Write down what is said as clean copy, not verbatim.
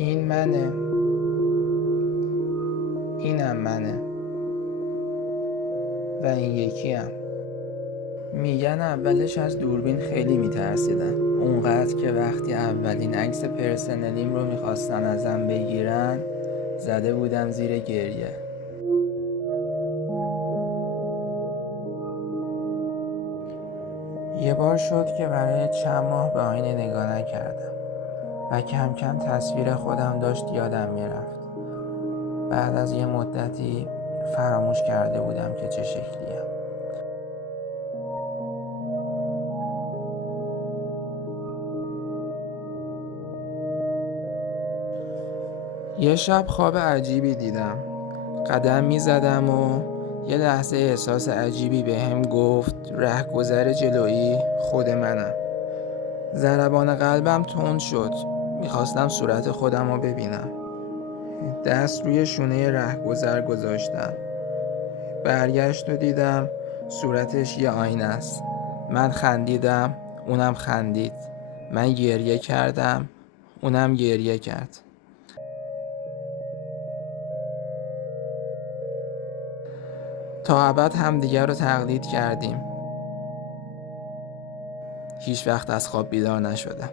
این منه، اینم منه و این یکیم. میگن اولش از دوربین خیلی میترسیدم، اونقدر که وقتی اولین عکس پرسنلیم رو میخواستن ازم بگیرن زده بودم زیر گریه. یه بار شد که برای چند ماه به آینه نگاه نکردم و کم کم تصویر خودم داشت یادم میرفت. بعد از یه مدتی فراموش کرده بودم که چه شکلیم. یه شب خواب عجیبی دیدم. قدم می زدم و یه لحظه احساس عجیبی بهم گفت رهگذر جلویی خود منم. ضربان قلبم تند شد. میخواستم صورت خودم رو ببینم. دست روی شونه رهگذر گذاشتم. برگشت و دیدم صورتش یه آینه است. من خندیدم، اونم خندید. من گریه کردم، اونم گریه کرد. تا ابد همدیگر رو تقلید کردیم. هیچ وقت از خواب بیدار نشدم.